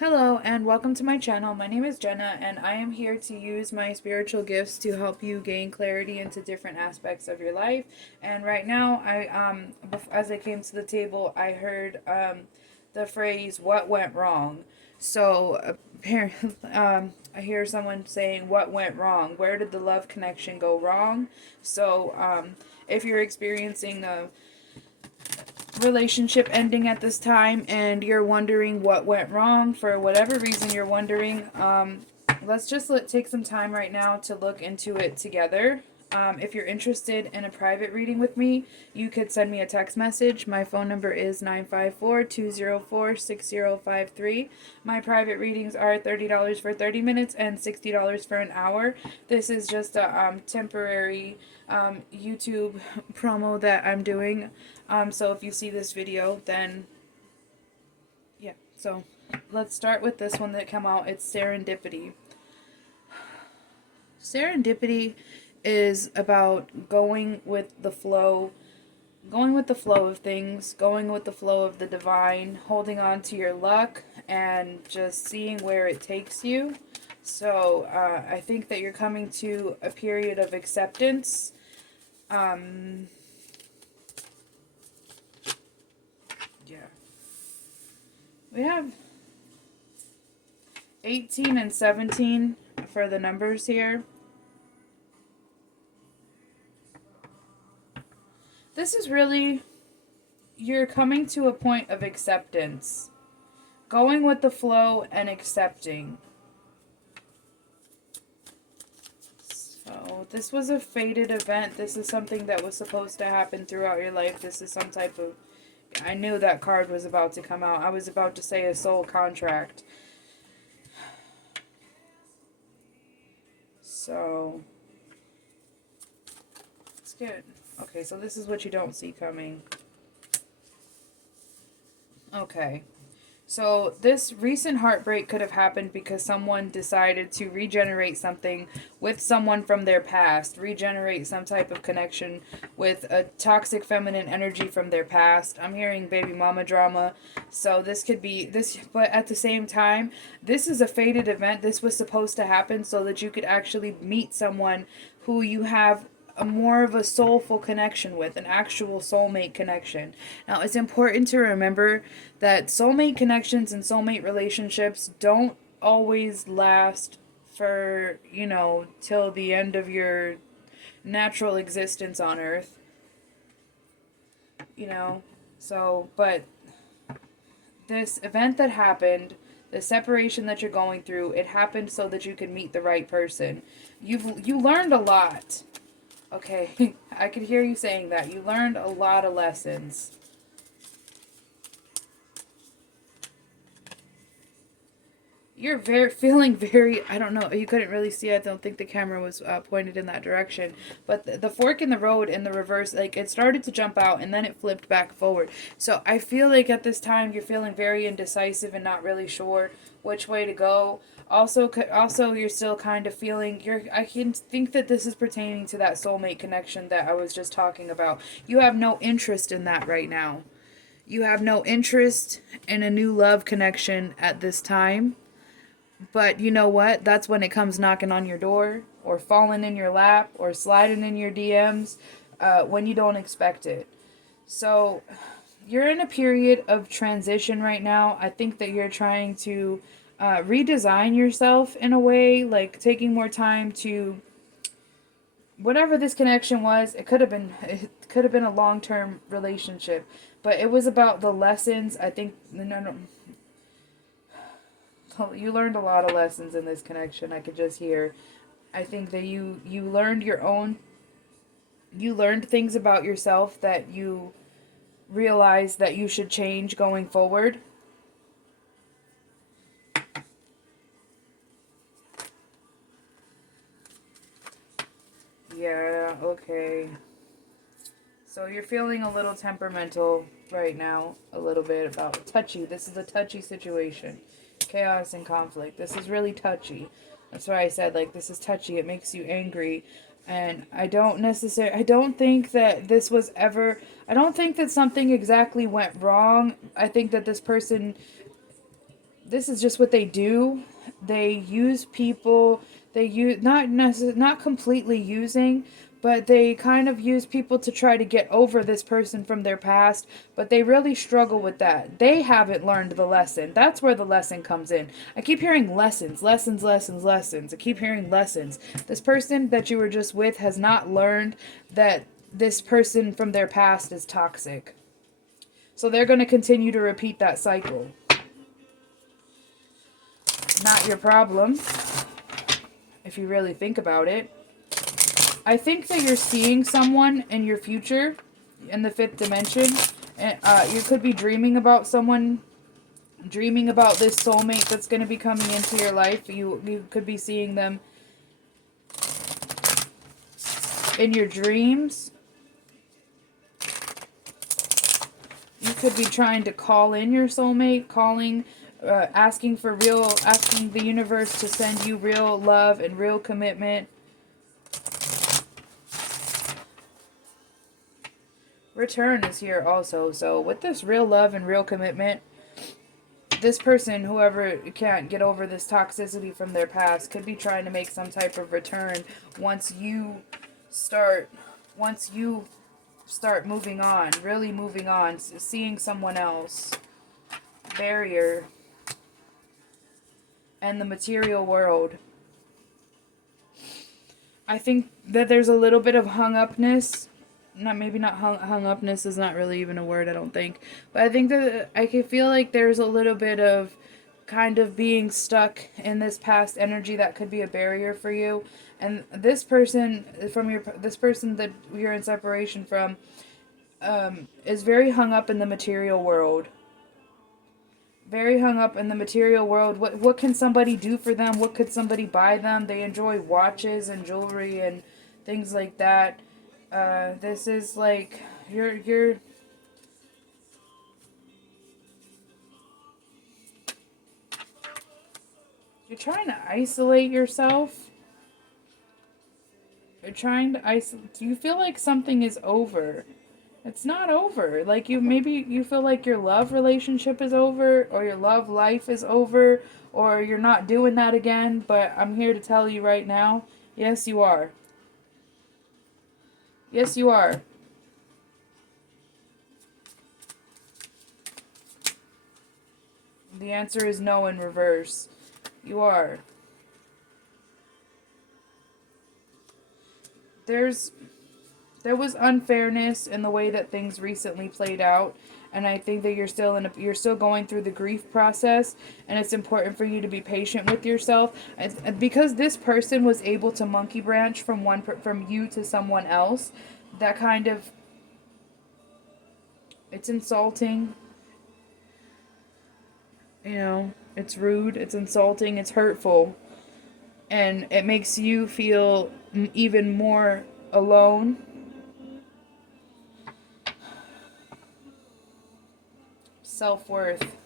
Hello and welcome to my channel. My name is Jenna and I am here to use my spiritual gifts to help you gain clarity into different aspects of your life. And right now, as I came to the table, I heard the phrase "what went wrong." So apparently, I hear someone saying, "What went wrong? Where did the love connection go wrong?" So if you're experiencing a relationship ending at this time and you're wondering what went wrong for whatever reason you're wondering, let's just take some time right now to look into it together. If you're interested in a private reading with me, you could send me a text message. My phone number is 954-204-6053. My private readings are $30 for 30 minutes and $60 for an hour. This is just a temporary YouTube promo that I'm doing. So if you see this video, then yeah. So let's start with this one that came out. It's serendipity. Serendipity is about going with the flow of things, going with the flow of the divine, holding on to your luck, and just seeing where it takes you. So I think that you're coming to a period of acceptance. Yeah. We have 18 and 17 for the numbers here. This is really, you're coming to a point of acceptance. Going with the flow and accepting. So, this was a fated event. This is something that was supposed to happen throughout your life. This is some type of... I knew that card was about to come out. I was about to say a soul contract. So, let's get... Okay, so this is what you don't see coming. Okay. So this recent heartbreak could have happened because someone decided to regenerate something with someone from their past, regenerate some type of connection with a toxic feminine energy from their past. I'm hearing baby mama drama. So this could be this, but at the same time, this is a fated event. This was supposed to happen so that you could actually meet someone who you have a more of a soulful connection with, an actual soulmate connection. Now, it's important to remember that soulmate connections and soulmate relationships don't always last for, till the end of your natural existence on earth, you know. So, but this event that happened, the separation that you're going through, it happened so that you could meet the right person. You learned a lot. Okay, I could hear you saying that. You learned a lot of lessons. You're feeling very, I don't know, you couldn't really see it. I don't think the camera was pointed in that direction. But the fork in the road in the reverse, like it started to jump out and then it flipped back forward. So I feel like at this time you're feeling very indecisive and not really sure which way to go. Also, you're still kind of feeling, I can think that this is pertaining to that soulmate connection that I was just talking about. You have no interest in that right now. You have no interest in a new love connection at this time. But you know what? That's when it comes knocking on your door, or falling in your lap, or sliding in your DMs when you don't expect it. So you're in a period of transition right now. I think that you're trying to redesign yourself in a way, like taking more time to whatever this connection was. It could have been a long-term relationship, but it was about the lessons. I think no, you learned a lot of lessons in this connection. I could just hear. I think that you learned you learned things about yourself that you realized that you should change going forward. Yeah, okay. So you're feeling a little temperamental right now, a little bit about touchy. This is a touchy situation. Chaos and conflict. This is really touchy. That's why I said, like, this is touchy. It makes you angry. And I don't think that this was ever, I don't think that something exactly went wrong. I think that this person this is just what they do. They use people. They use not completely using, but they kind of use people to try to get over this person from their past, but they really struggle with that. They haven't learned the lesson. That's where the lesson comes in. I keep hearing lessons, lessons, lessons, lessons. I keep hearing lessons. This person that you were just with has not learned that this person from their past is toxic. So they're going to continue to repeat that cycle. Not your problem, if you really think about it. I think that you're seeing someone in your future, in the fifth dimension, and you could be dreaming about someone, dreaming about this soulmate that's going to be coming into your life. You could be seeing them in your dreams. You could be trying to call in your soulmate, asking the universe to send you real love and real commitment. Return is here also. So with this real love and real commitment, this person, whoever can't get over this toxicity from their past, could be trying to make some type of return once you start moving on, really moving on, seeing someone else. Barrier and the material world. I think that there's a little bit of hung upness. Maybe not hung upness is not really even a word, I don't think. But I think that I can feel like there's a little bit of kind of being stuck in this past energy that could be a barrier for you. And this person that you're in separation from is very hung up in the material world. Very hung up in the material world. What can somebody do for them? What could somebody buy them? They enjoy watches and jewelry and things like that. This is like you're trying to isolate yourself. You're trying to isolate. Do you feel like something is over? It's not over. Like maybe you feel like your love relationship is over, or your love life is over, or you're not doing that again, but I'm here to tell you right now, yes you are. Yes you are. The answer is no in reverse. You are. There was unfairness in the way that things recently played out, and I think that you're still going through the grief process, and it's important for you to be patient with yourself, and because this person was able to monkey branch from you to someone else. That kind of, it's insulting, it's rude, it's insulting, it's hurtful, and it makes you feel even more alone. Self-worth.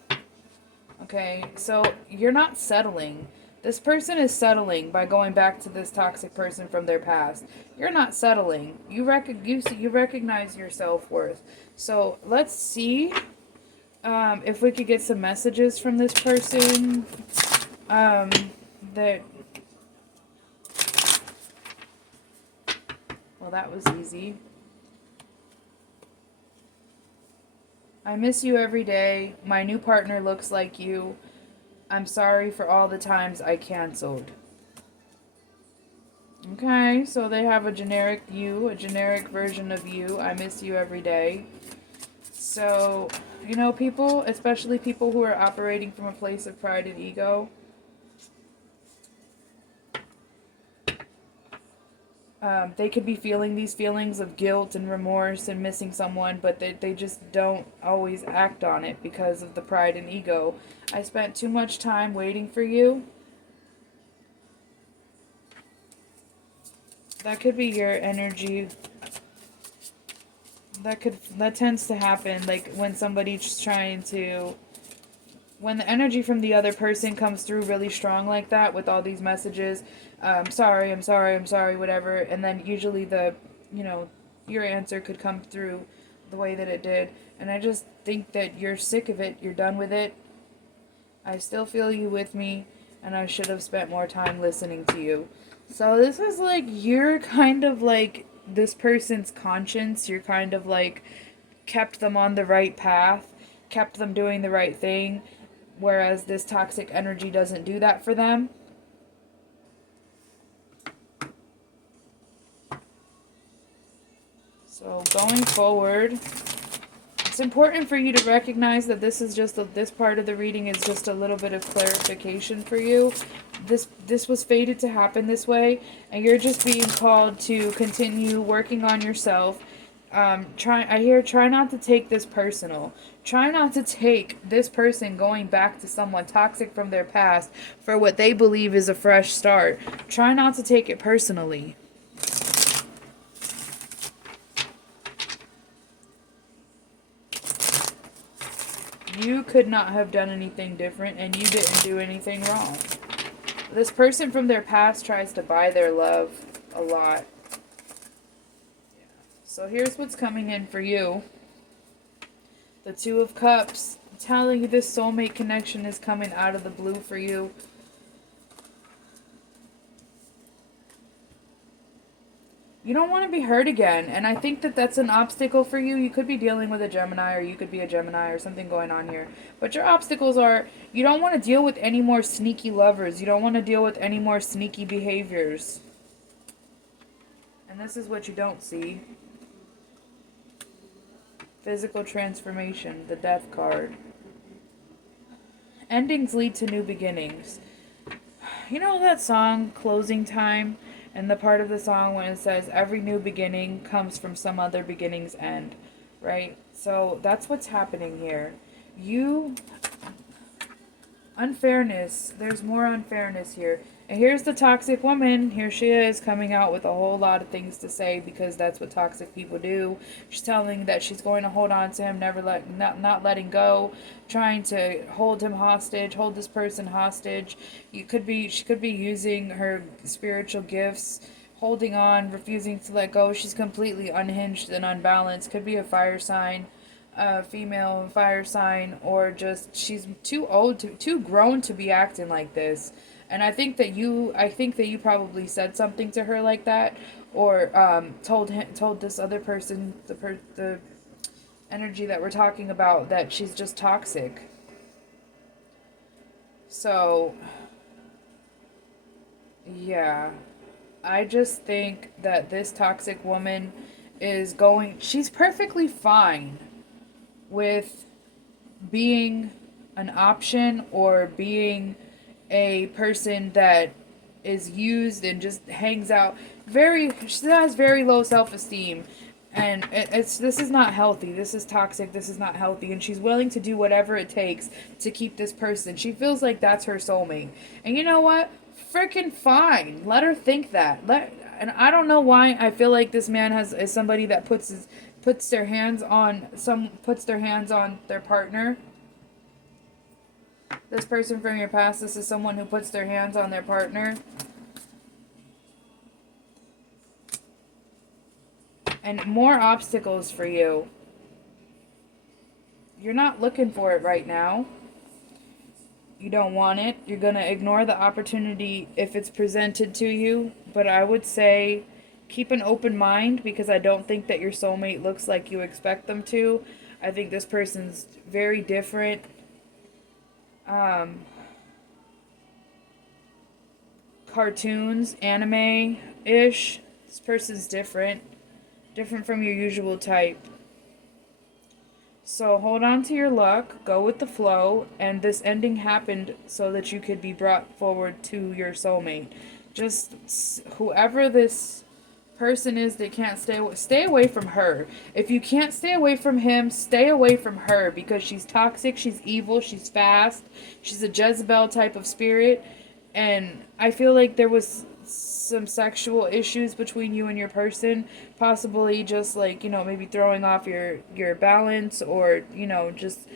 Okay, so you're not settling. This person is settling by going back to this toxic person from their past. You're not settling. You recognize your self-worth. So let's see if we could get some messages from this person. That, well, that was easy. I miss you every day. My new partner looks like you. I'm sorry for all the times I canceled. Okay, so they have a generic you, a generic version of you. I miss you every day. So, people, especially people who are operating from a place of pride and ego, they could be feeling these feelings of guilt and remorse and missing someone, but they just don't always act on it because of the pride and ego. I spent too much time waiting for you. That could be your energy. That tends to happen, like when somebody's trying to, when the energy from the other person comes through really strong like that with all these messages, I'm sorry, whatever, and then usually your answer could come through the way that it did, and I just think that you're sick of it, you're done with it, I still feel you with me, and I should have spent more time listening to you. So this is like, you're kind of like this person's conscience. You're kind of like kept them on the right path, kept them doing the right thing, whereas this toxic energy doesn't do that for them. So going forward, it's important for you to recognize that this is just this part of the reading is just a little bit of clarification for you. This was fated to happen this way, and you're just being called to continue working on yourself. Try not to take this personal. Try not to take this person going back to someone toxic from their past for what they believe is a fresh start. Try not to take it personally. You could not have done anything different, and you didn't do anything wrong. This person from their past tries to buy their love a lot. So here's what's coming in for you. The Two of Cups, telling you this soulmate connection is coming out of the blue for you. You don't want to be hurt again, and I think that that's an obstacle for you. You could be dealing with a Gemini, or you could be a Gemini, or something going on here. But your obstacles are, you don't want to deal with any more sneaky lovers. You don't want to deal with any more sneaky behaviors. And this is what you don't see. Physical transformation, the Death card. Endings lead to new beginnings. You know that song, Closing Time? And the part of the song when it says, every new beginning comes from some other beginning's end, right? So that's what's happening here. Unfairness, there's more unfairness here. And here's the toxic woman. Here she is coming out with a whole lot of things to say, because that's what toxic people do. She's telling that she's going to hold on to him, not letting go, trying to hold him hostage, hold this person hostage. She could be using her spiritual gifts, holding on, refusing to let go. She's completely unhinged and unbalanced. Could be a fire sign. Female fire sign, or just she's too grown to be acting like this. And I think that you probably said something to her like that, or told this other person, the energy that we're talking about, that she's just toxic. So yeah, I just think that this toxic woman she's perfectly fine with being an option, or being a person that is used and just hangs out. She has very low self-esteem, and this is not healthy. This is toxic. This is not healthy, and she's willing to do whatever it takes to keep this person. She feels like that's her soulmate, and you know what? Freaking fine. Let her think that. And I don't know why I feel like this man is somebody that puts their hands on their partner. This person from your past, this is someone who puts their hands on their partner. And more obstacles for you. You're not looking for it right now. You don't want it. You're going to ignore the opportunity if it's presented to you. But I would say keep an open mind, because I don't think that your soulmate looks like you expect them to. I think this person's very different. Cartoons, anime-ish. This person's different from your usual type. So hold on to your luck, go with the flow, and this ending happened so that you could be brought forward to your soulmate. Just whoever this person is that can't stay away from her. If you can't stay away from him, stay away from her, because she's toxic, she's evil, she's fast, she's a Jezebel type of spirit, and I feel like there was some sexual issues between you and your person, possibly just like, maybe throwing off your balance, or just,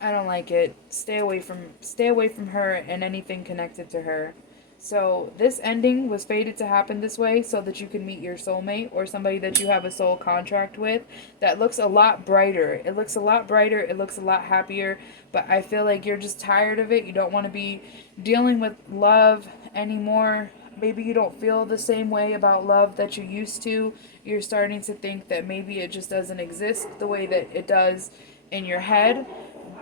I don't like it. Stay away from her and anything connected to her. So this ending was fated to happen this way so that you can meet your soulmate or somebody that you have a soul contract with that looks a lot brighter. It looks a lot brighter, it looks a lot happier, but I feel like you're just tired of it. You don't want to be dealing with love anymore. Maybe you don't feel the same way about love that you used to. You're starting to think that maybe it just doesn't exist the way that it does in your head.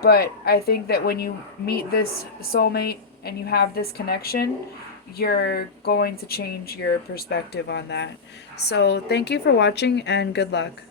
But I think that when you meet this soulmate and you have this connection, you're going to change your perspective on that. So, thank you for watching and good luck.